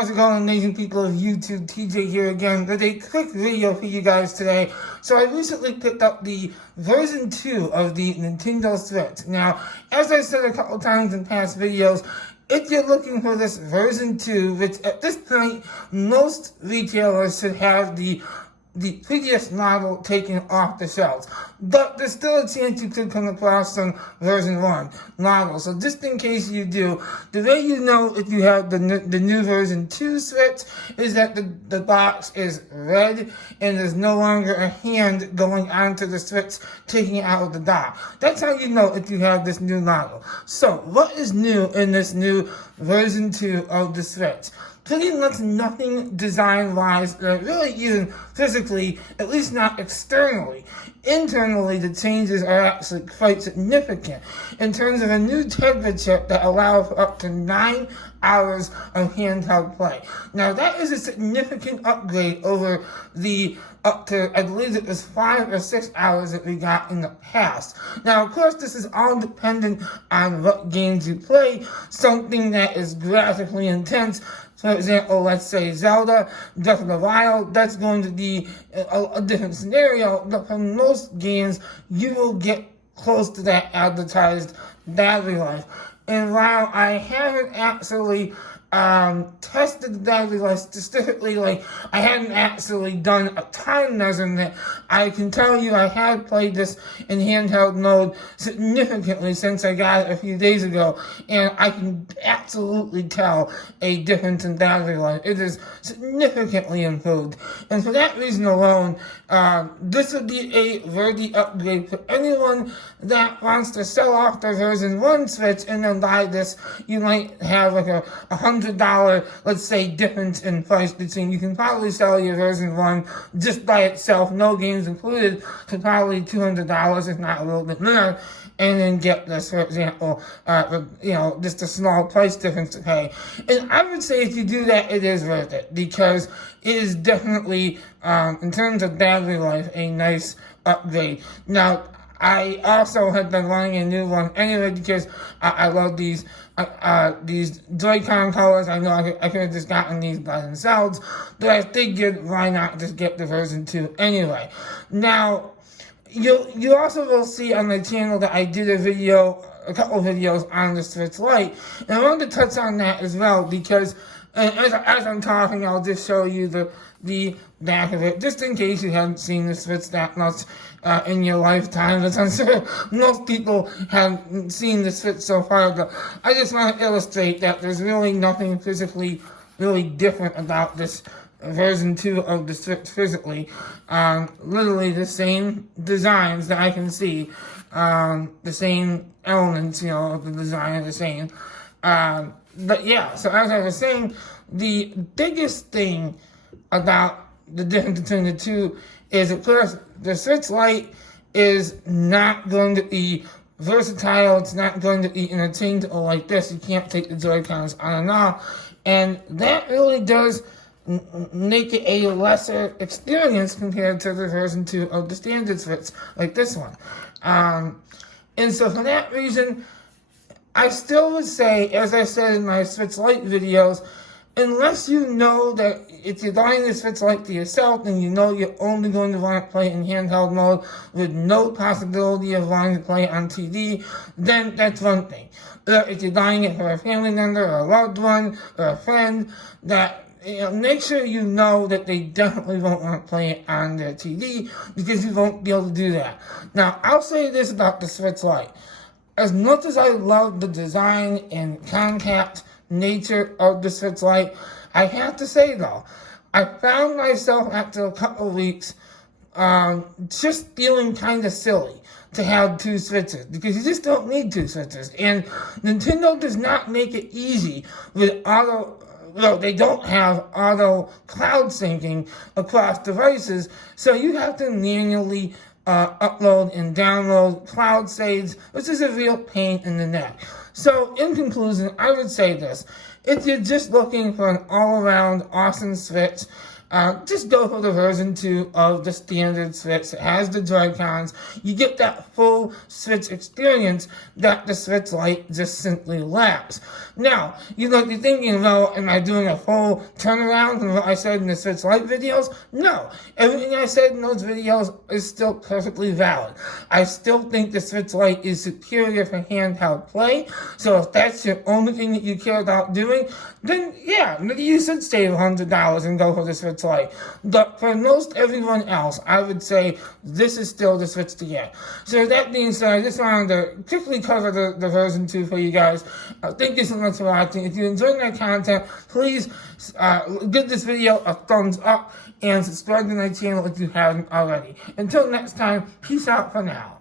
how's it going, amazing people of YouTube? TJ here again with a quick video for you guys today. So I recently picked up the version 2 of the Nintendo Switch. Now, as I said a couple times in past videos, if you're looking for this version 2, which at this point, most retailers should have the previous model taken off the shelves. But there's still a chance you could come across some version 1 model. So just in case you do, the way you know if you have the new version 2 Switch is that the box is red and there's no longer a hand going onto the Switch taking it out of the dock. That's how you know if you have this new model. So what is new in this new version 2 of the Switch? Pretty much nothing design-wise, really even physically, at least not externally. Internally, the changes are actually quite significant in terms of a new Tegra chip that allows for up to 9 hours of handheld play. Now, that is a significant upgrade over the up to, I believe it was 5 or 6 hours that we got in the past. Now, of course, this is all dependent on what games you play. Something that is graphically intense, for example, let's say Zelda, Breath of the Wild, that's going to be a different scenario, but for most games, you will get close to that advertised battery life. And while I haven't actually tested the battery life specifically, like I hadn't actually done a time measurement, I can tell you I have played this in handheld mode significantly since I got it a few days ago, and I can absolutely tell a difference in battery life. It is significantly improved, and for that reason alone, this would be a worthy upgrade for anyone that wants to sell off their version 1 Switch and then buy this. You might have like a $100, let's say, difference in price between, you can probably sell your version 1 just by itself, no games included, for probably $200, if not a little bit more, and then get this, for example, just a small price difference to pay. And I would say if you do that, it is worth it, because it is definitely, in terms of battery life, a nice upgrade. Now, I also have been wanting a new one anyway because I love these Joy-Con colors. I know I could have just gotten these by themselves, but I figured why not just get the version 2 anyway. Now, you also will see on my channel that I did a couple videos on the Switch Lite, and I wanted to touch on that as well because as I'm talking, I'll just show you the back of it, just in case you haven't seen the Switch that much in your lifetime, as I'm sure most people have seen the Switch so far. But I just want to illustrate that there's really nothing physically really different about this version 2 of the Switch physically. Literally the same designs that I can see, the same elements, of the design are the same. But yeah, so as I was saying, the biggest thing about the difference between the two is, of course, the Switch Lite is not going to be versatile. It's not going to be interchangeable like this. You can't take the Joy-Cons on and off. And that really does make it a lesser experience compared to the version 2 of the standard Switch, like this one. And so for that reason, I still would say, as I said in my Switch Lite videos, unless you know that if you're buying the Switch Lite to yourself and you know you're only going to want to play it in handheld mode with no possibility of wanting to play it on TV, then that's one thing. If you're buying it for a family member or a loved one or a friend, that make sure you know that they definitely won't want to play it on their TV, because you won't be able to do that. Now, I'll say this about the Switch Lite. As much as I love the design and compact nature of the Switch Lite, I have to say though, I found myself after a couple of weeks just feeling kind of silly to have 2 switches, because you just don't need 2 switches. And Nintendo does not make it easy with they don't have auto cloud syncing across devices, so you have to manually upload and download cloud saves, which is a real pain in the neck. So, in conclusion, I would say this. If you're just looking for an all-around awesome Switch, just go for the version 2 of the standard Switch. It has the Joy-Cons. You get that full Switch experience that the Switch Lite just simply lacks. Now, you might be thinking, well, am I doing a full turnaround from what I said in the Switch Lite videos? No. Everything I said in those videos is still perfectly valid. I still think the Switch Lite is superior for handheld play, so if that's your only thing that you care about doing, then yeah, maybe you should save $100 and go for the Switch Lite. But for most everyone else, I would say this is still the Switch to get. So that being said, I just wanted to quickly cover the version 2 for you guys. Thank you so much for watching. If you enjoyed my content, please give this video a thumbs up and subscribe to my channel if you haven't already. Until next time, peace out for now.